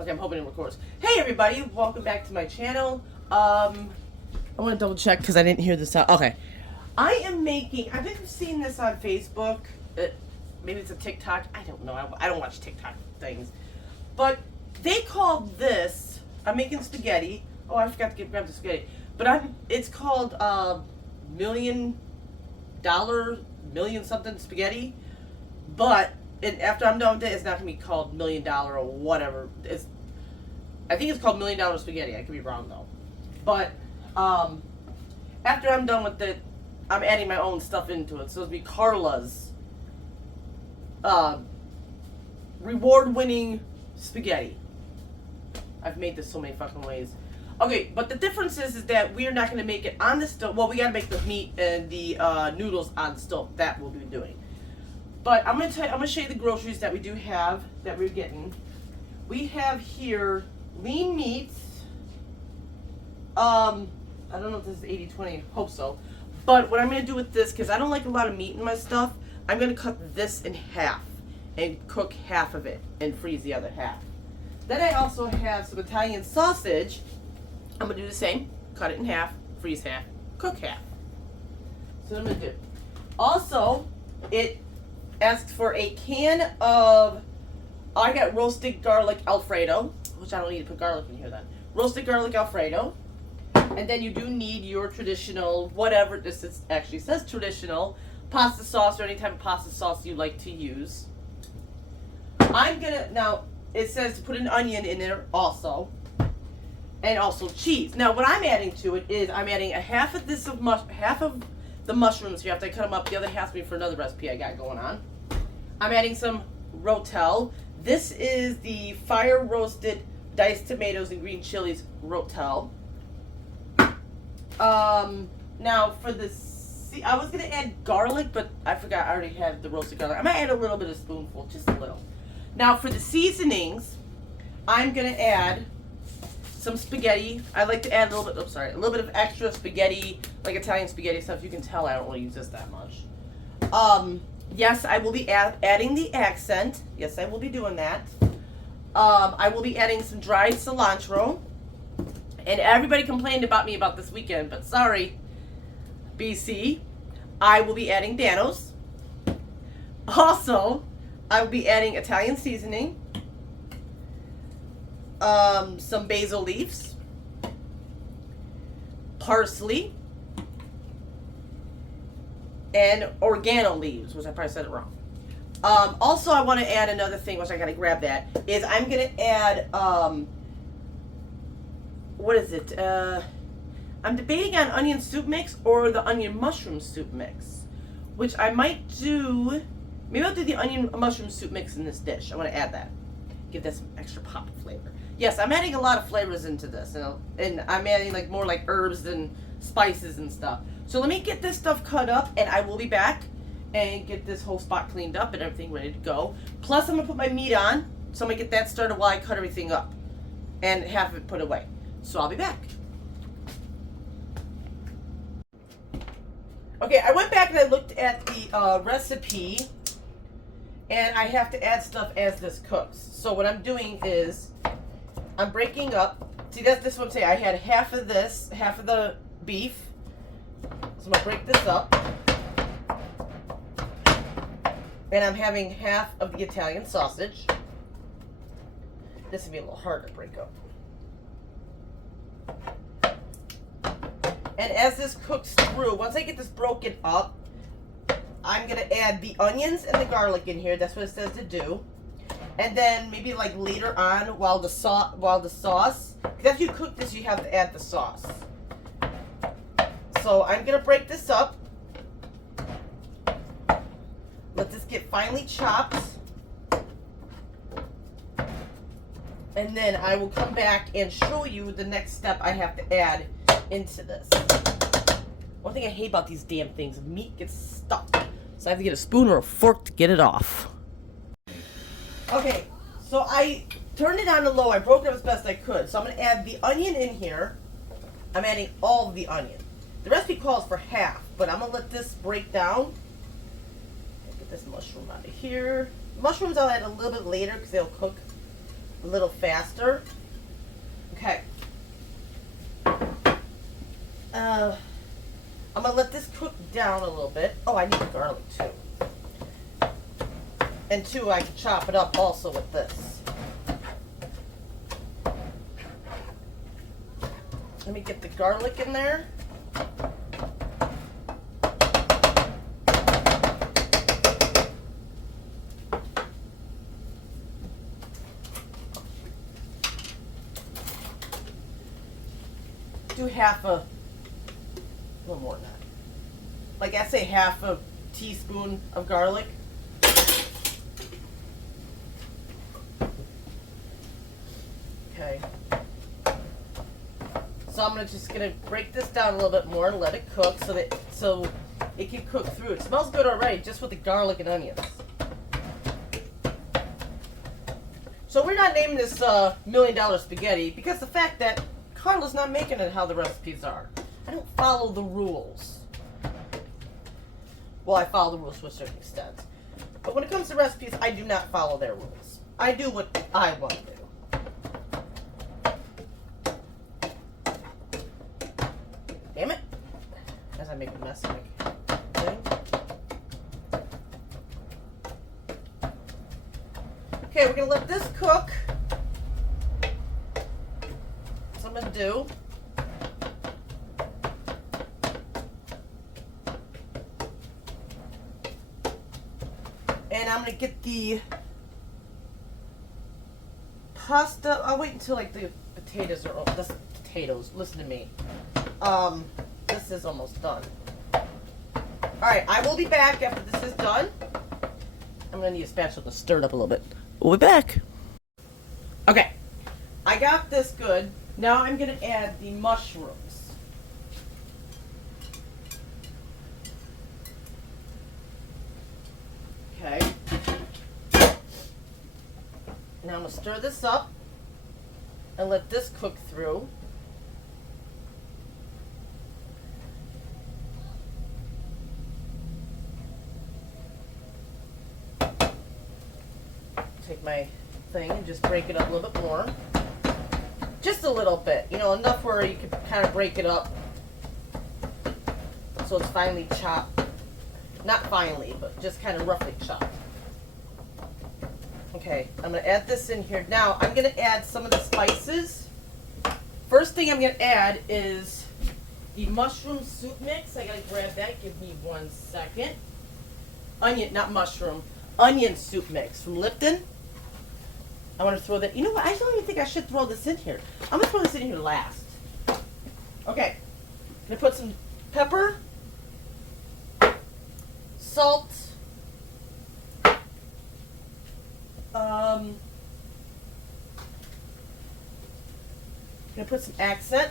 Okay, I'm hoping it records. Hey everybody, welcome back to my channel. I want to double check because I didn't hear this out. Okay. I am making, I've been seeing this on Facebook. Maybe it's a TikTok. I don't know. I don't watch TikTok things. But they called this, I'm making spaghetti. Oh, I forgot to grab the spaghetti. But it's called $1 million something spaghetti. But and after I'm done with it, it's not gonna be called $1 million or whatever. I think it's called $1 million spaghetti. I could be wrong though. But after I'm done with it, I'm adding my own stuff into it. So it'll be Carla's reward-winning spaghetti. I've made this so many fucking ways. Okay, but the difference is that we're not gonna make it on the stove. Well, we gotta make the meat and the noodles on the stove. That we'll be doing. But I'm gonna show you the groceries that we do have that we're getting. We have here lean meats. I don't know if this is 80-20, hope so. But what I'm gonna do with this, because I don't like a lot of meat in my stuff, I'm gonna cut this in half and cook half of it and freeze the other half. Then I also have some Italian sausage. I'm gonna do the same, cut it in half, freeze half, cook half. So what I'm gonna do. Also, it asks for a can of, I got roasted garlic Alfredo, which I don't need to put garlic in here then. Roasted garlic Alfredo. And then you do need your traditional, whatever this is, actually says traditional, pasta sauce or any type of pasta sauce you like to use. Now, it says to put an onion in there also. And also cheese. Now, what I'm adding to it is I'm adding a half of the mushrooms here after I cut them up. The other half will be for another recipe I got going on. I'm adding some rotel. This is the fire roasted diced tomatoes and green chilies rotel. Now for I was gonna add garlic, but I forgot I already have the roasted garlic. I'm gonna add a little bit of spoonful, just a little. Now for the seasonings, I'm gonna add some spaghetti. I like to add a little bit of extra spaghetti, like Italian spaghetti stuff. You can tell I don't really use this that much. Yes, I will be adding the accent. Yes, I will be doing that. I will be adding some dried cilantro. And everybody complained about me about this weekend, but sorry, BC. I will be adding Danos. Also, I will be adding Italian seasoning. Some basil leaves, parsley, and oregano leaves, which I probably said it wrong. Also, I want to add another thing, which I gotta grab that, is I'm gonna add, what is it? I'm debating on onion soup mix or the onion mushroom soup mix, which I might do. Maybe I'll do the onion mushroom soup mix in this dish. I want to add that. Give that some extra pop of flavor. Yes, I'm adding a lot of flavors into this, and I'm adding more like herbs and spices and stuff. So let me get this stuff cut up, and I will be back and get this whole spot cleaned up and everything ready to go. Plus, I'm gonna put my meat on, so I'm gonna get that started while I cut everything up and have it put away. So I'll be back. Okay, I went back and I looked at the recipe, and I have to add stuff as this cooks. So what I'm doing is I'm breaking up. See, that's this one. Say I had half of this, half of the beef. So I'm gonna break this up, and I'm having half of the Italian sausage. This would be a little hard to break up. And as this cooks through, once I get this broken up, I'm gonna add the onions and the garlic in here. That's what it says to do. And then maybe later on, while the sauce, because after you cook this, you have to add the sauce. So I'm gonna break this up. Let this get finely chopped. And then I will come back and show you the next step I have to add into this. One thing I hate about these damn things, meat gets stuck. So I have to get a spoon or a fork to get it off. Okay, so I turned it on to low. I broke it up as best I could. So I'm going to add the onion in here. I'm adding all of the onion. The recipe calls for half, but I'm going to let this break down. Get this mushroom out of here. Mushrooms I'll add a little bit later because they'll cook a little faster. Okay. I'm gonna let this cook down a little bit. Oh, I need the garlic too. And two, I can chop it up also with this. Let me get the garlic in there. Do half a little more than that. Like I say, half a teaspoon of garlic. Okay. So I'm just gonna break this down a little bit more and let it cook so it can cook through. It smells good already just with the garlic and onions. So we're not naming this $1 million spaghetti because the fact that Carla's not making it how the recipes are. I don't follow the rules. Well, I follow the rules to a certain extent. But when it comes to recipes, I do not follow their rules. I do what I want to do. Damn it. As I make a mess of my thing. Okay, we're going to let this cook. That's what I'm going to do. And I'm going to get the pasta. I'll wait until like the potatoes are, this potatoes, listen to me. This is almost done. Alright, I will be back after this is done. I'm going to need a spatula to stir it up a little bit. We'll be back. Okay, I got this good. Now I'm going to add the mushrooms. Okay. Now I'm going to stir this up and let this cook through. Take my thing and just break it up a little bit more. Just a little bit, you know, enough where you can kind of break it up so it's finely chopped. Not finely, but just kind of roughly chopped. Okay, I'm going to add this in here. Now, I'm going to add some of the spices. First thing I'm going to add is the mushroom soup mix. I got to grab that. Give me 1 second. Onion, not mushroom. Onion soup mix from Lipton. I want to throw that. You know what? I don't even think I should throw this in here. I'm going to throw this in here last. Okay. I'm going to put some pepper, salt, I'm going to put some accent.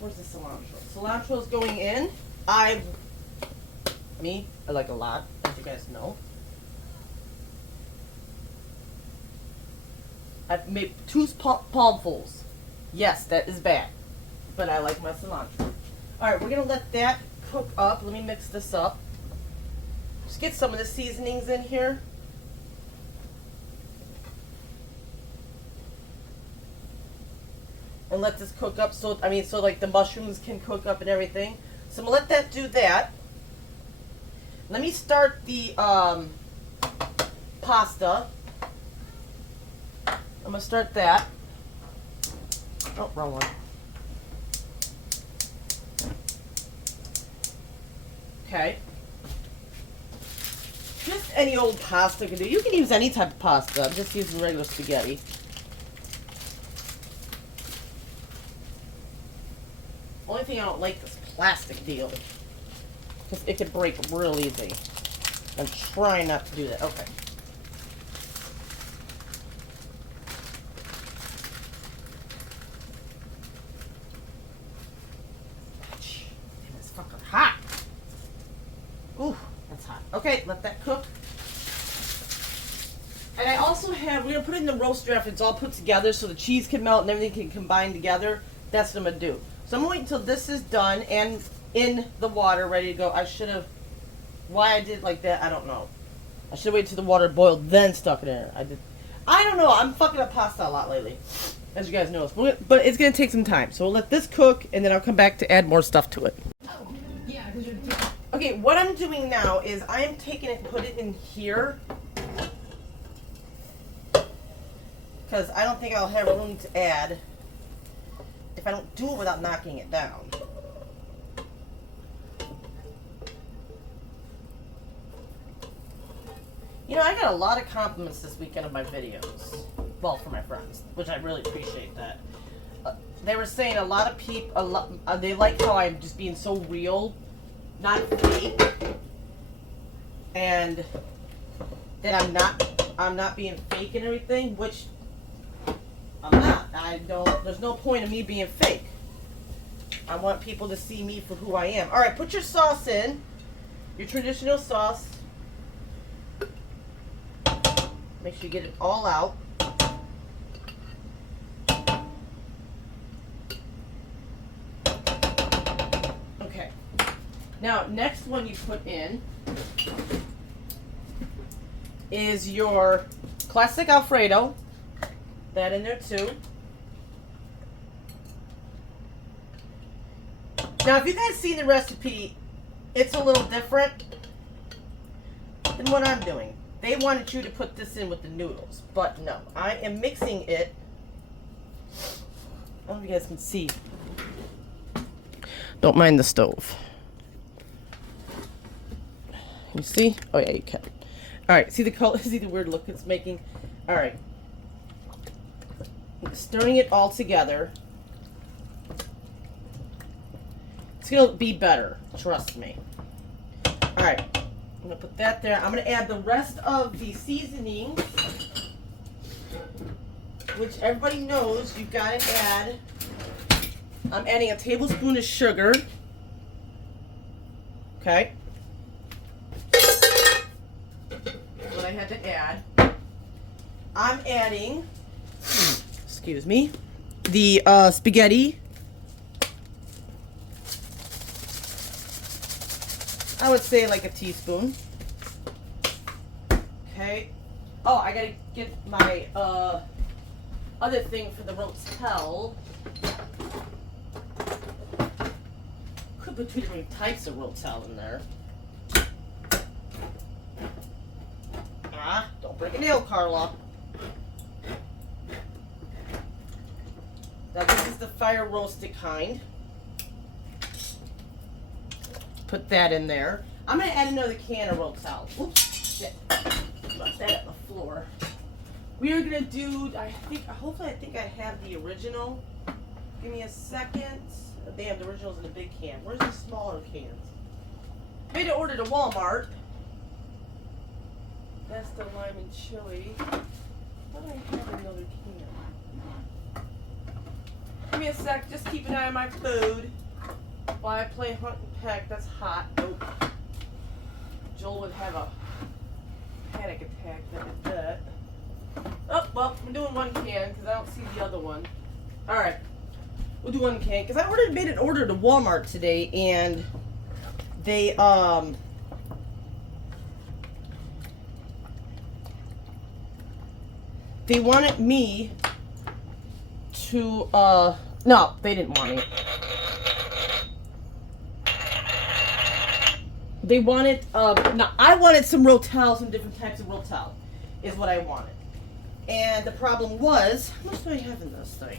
Where's the cilantro? Cilantro is going in. I like a lot, as you guys know. I've made 2 palmfuls. Yes, that is bad, but I like my cilantro. Alright, we're going to let that cook up. Let me mix this up. Just get some of the seasonings in here. And let this cook up so like the mushrooms can cook up and everything. So I'm going to let that do that. Let me start the pasta. I'm going to start that. Oh, wrong one. Okay. Just any old pasta can do. You can use any type of pasta. I'm just using regular spaghetti. Only thing I don't like is plastic deal. Because it could break real easy. I'm trying not to do that. Okay. Damn, it's fucking hot. Ooh, that's hot. Okay, let that cook. And I also have, we're going to put it in the roaster after it's all put together so the cheese can melt and everything can combine together. That's what I'm going to do. So I'm going to wait until this is done and in the water, ready to go. I should have, why I did it like that, I don't know. I should have waited till the water boiled, then stuck it in there. I don't know. I'm fucking up pasta a lot lately, as you guys know. But it's gonna take some time. So we'll let this cook, and then I'll come back to add more stuff to it. Okay, what I'm doing now is I am taking it and put it in here, because I don't think I'll have room to add if I don't do it without knocking it down. You know, I got a lot of compliments this weekend of my videos. Well, from my friends, which I really appreciate that. They were saying a lot of people, they like how I'm just being so real, not fake, and that I'm not being fake and everything, which I'm not. There's no point in me being fake. I want people to see me for who I am. All right, put your sauce in, your traditional sauce. Make sure you get it all out. Okay. Now, next one you put in is your classic Alfredo. That in there too. Now, if you guys see the recipe, it's a little different than what I'm doing. They wanted you to put this in with the noodles, but no. I am mixing it. I don't know if you guys can see. Don't mind the stove. You see? Oh yeah, you can. All right, see the color? See the weird look it's making? All right. Stirring it all together. It's gonna be better, trust me. All right. I'm going to put that there. I'm going to add the rest of the seasonings, which everybody knows you've got to add. I'm adding a tablespoon of sugar. Okay. That's what I had to add. I'm adding, excuse me, the spaghetti. I would say like a teaspoon. Okay. Oh, I gotta get my other thing for the rotel. Could put two different types of rotel in there. Ah, don't break a nail, Carla. Now this is the fire roasted kind. Put that in there. I'm going to add another can of rotel. Oops, shit. Left that on the floor. We are going to do, hopefully I think I have the original. Give me a second. Damn, the original's in the big can. Where's the smaller cans? Made an order to Walmart. That's the lime and chili. Why do I have another can? Give me a sec. Just keep an eye on my food. While I play hunt and peck, that's hot. Nope. Joel would have a panic attack at that. Oh, well, I'm doing one can because I don't see the other one. Alright. We'll do one can because I made an order to Walmart today and they, they wanted me to, no, they didn't want me. They wanted, no, I wanted some rotel, some different types of rotel, is what I wanted. And the problem was, how much do I have in this thing?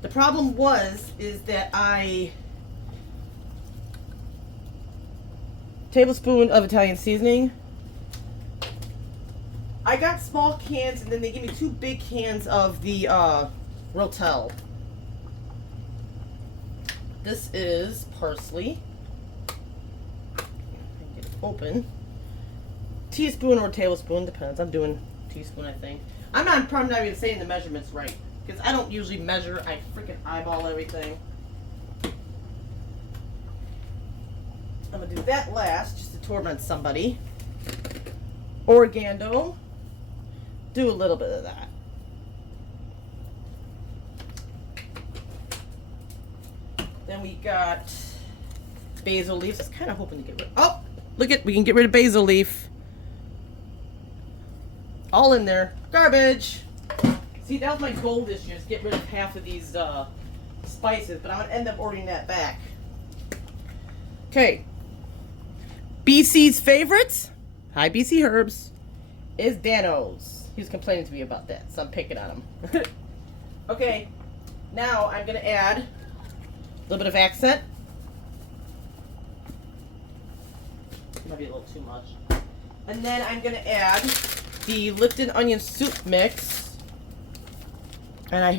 The problem is that tablespoon of Italian seasoning. I got small cans, and then they gave me 2 big cans of the rotel. This is parsley. Get it open. Teaspoon or tablespoon, depends. I'm doing teaspoon, I think. Probably not even saying the measurements right, because I don't usually measure. I freaking eyeball everything. I'm gonna do that last, just to torment somebody. Oregano. Do a little bit of that. Then we got basil leaves. I was kind of hoping to get rid of. Oh, Look at, we can get rid of basil leaf. All in there. Garbage. See, that was my goal this year, is get rid of half of these spices, but I'm going to end up ordering that back. Okay. BC's favorites, hi BC Herbs, is Dano's. He was complaining to me about that, so I'm picking on him. Okay, now I'm going to add a little bit of accent. Might be a little too much. And then I'm going to add the Lipton onion soup mix. And I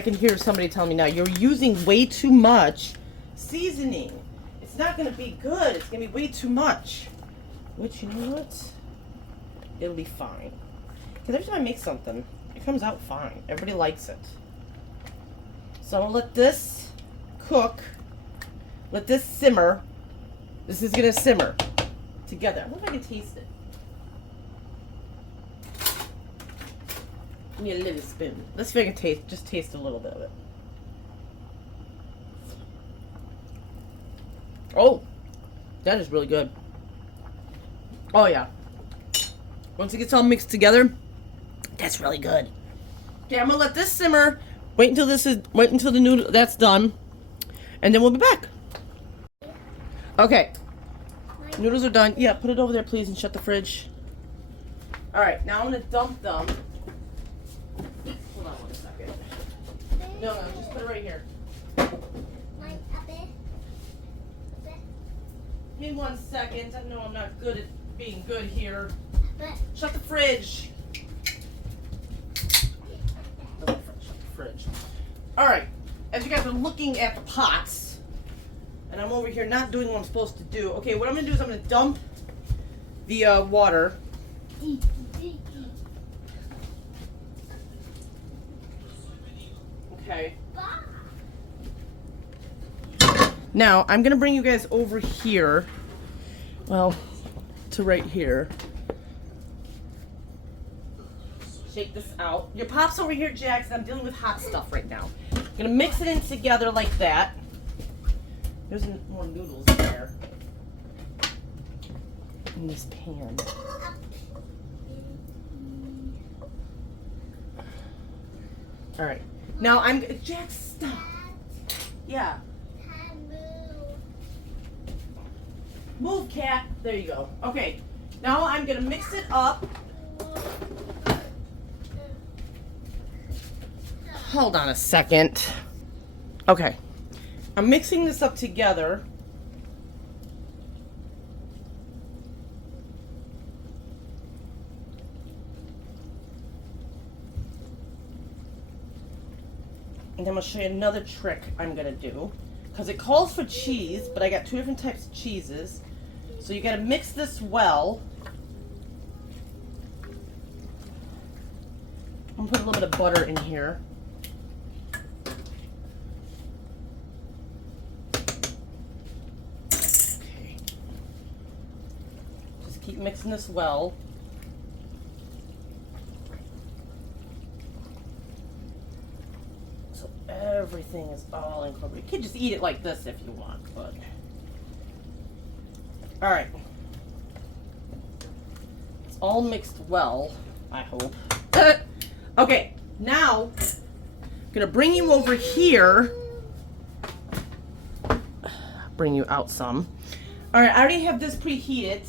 can hear somebody telling me now, you're using way too much seasoning. It's not going to be good. It's going to be way too much. Which, you know what? It'll be fine. Because every time I make something, it comes out fine. Everybody likes it. So I'm going to let this cook. Let this simmer. This is going to simmer together. I wonder if I can taste it. Give me a little spoon. Let's see if I can just taste a little bit of it. Oh, that is really good. Oh yeah. Once it gets all mixed together, that's really good. Okay, I'm gonna let this simmer. Wait until the noodle that's done, and then we'll be back. Okay, noodles are done. Yeah, put it over there, please, and shut the fridge. All right, now I'm gonna dump them. Hold on 1 second. No, just put it right here. Give me 1 second. I know I'm not good at being good here. Shut the fridge. Shut the fridge. Alright. As you guys are looking at the pots, and I'm over here not doing what I'm supposed to do. Okay, what I'm going to do is I'm going to dump the water. Okay. Now, I'm going to bring you guys over here, well, to right here. Shake this out. Your pop's over here, Jackson. I'm dealing with hot stuff right now. I'm going to mix it in together like that. There's more noodles in there. In this pan. All right. Now, Jack, stop. Yeah. Move, cat. There you go. Okay. Now I'm going to mix it up. Hold on a second. Okay. I'm mixing this up together. And I'm going to show you another trick I'm going to do. Because it calls for cheese, but I got 2 different types of cheeses. So you got to mix this well. I'm going to put a little bit of butter in here. Okay. Just keep mixing this well. So everything is all incorporated. You can just eat it like this if you want, but... Alright. It's all mixed well, I hope. Okay, now I'm gonna bring you over here. Bring you out some. Alright, I already have this preheated.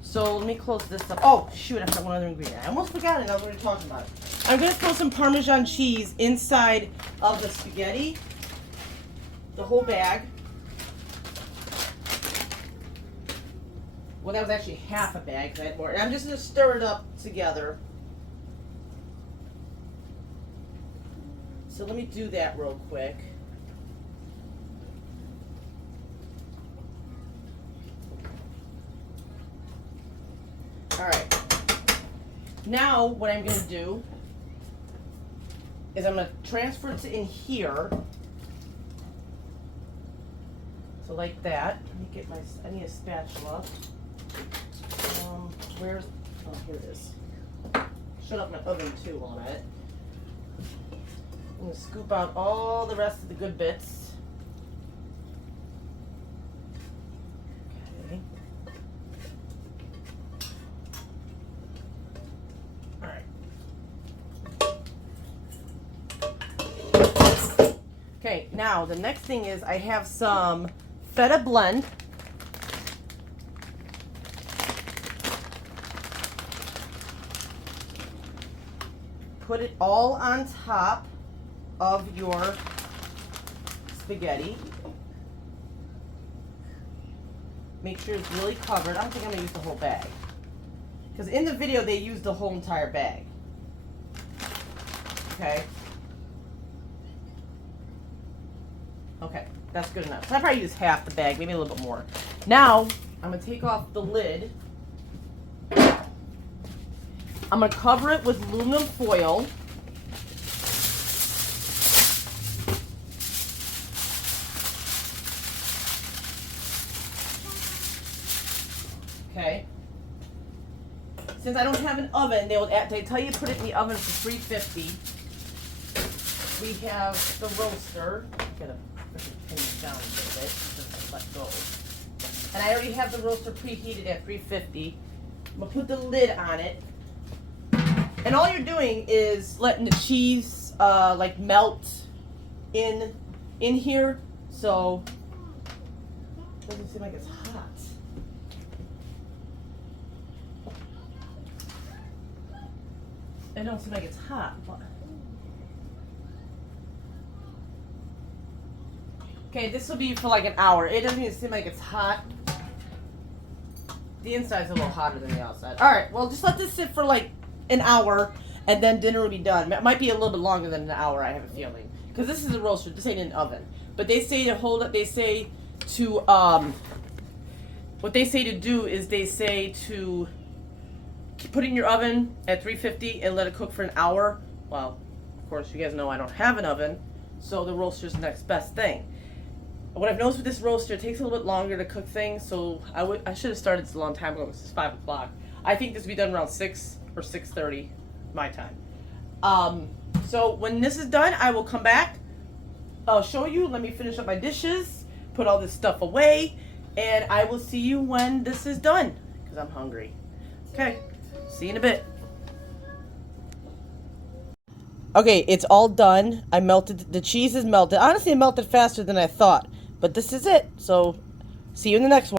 So let me close this up. Oh, shoot, I forgot one other ingredient. I almost forgot it, I was already talking about it. I'm gonna throw some Parmesan cheese inside of the spaghetti. The whole bag. Well, that was actually half a bag because I had more. And I'm just going to stir it up together. So let me do that real quick. Alright. Now what I'm going to do is I'm going to transfer it to in here. So like that. Let me get I need a spatula. Where's, oh, here it is. Shut up my oven too on it. I'm going to scoop out all the rest of the good bits. Okay. now the next thing is I have some feta blend. Put it all on top of your spaghetti. Make sure it's really covered. I don't think I'm gonna use the whole bag, because in the video they used the whole entire bag. Okay. Okay, that's good enough. So I probably use half the bag, maybe a little bit more. Now I'm gonna take off the lid. I'm gonna cover it with aluminum foil. Okay. Since I don't have an oven, they tell you to put it in the oven for 350. We have the roaster. Gotta pin this down a little bit so let go. And I already have the roaster preheated at 350. I'm gonna put the lid on it. And all you're doing is letting the cheese like melt in here. So it doesn't seem like it's hot. It don't seem like it's hot. But... Okay, this will be for like an hour. It doesn't even seem like it's hot. The inside's a little hotter than the outside. Alright, well just let this sit for like an hour and then dinner will be done. It might be a little bit longer than an hour, I have a feeling. Because this is a roaster, this ain't an oven. But they say to hold it, they say to, what they say to do is they say to put it in your oven at 350 and let it cook for an hour. Well, of course, you guys know I don't have an oven, so the roaster's the next best thing. What I've noticed with this roaster, it takes a little bit longer to cook things, so I should have started this a long time ago. This is 5 o'clock. I think this will be done around 6 or 6:30 my time. So when this is done, I will come back. I'll show you. Let me finish up my dishes, put all this stuff away, and I will see you when this is done, because I'm hungry. Okay, see you in a bit. Okay, it's all done. I melted, the cheese is melted. Honestly, it melted faster than I thought, but this is it. So, see you in the next one.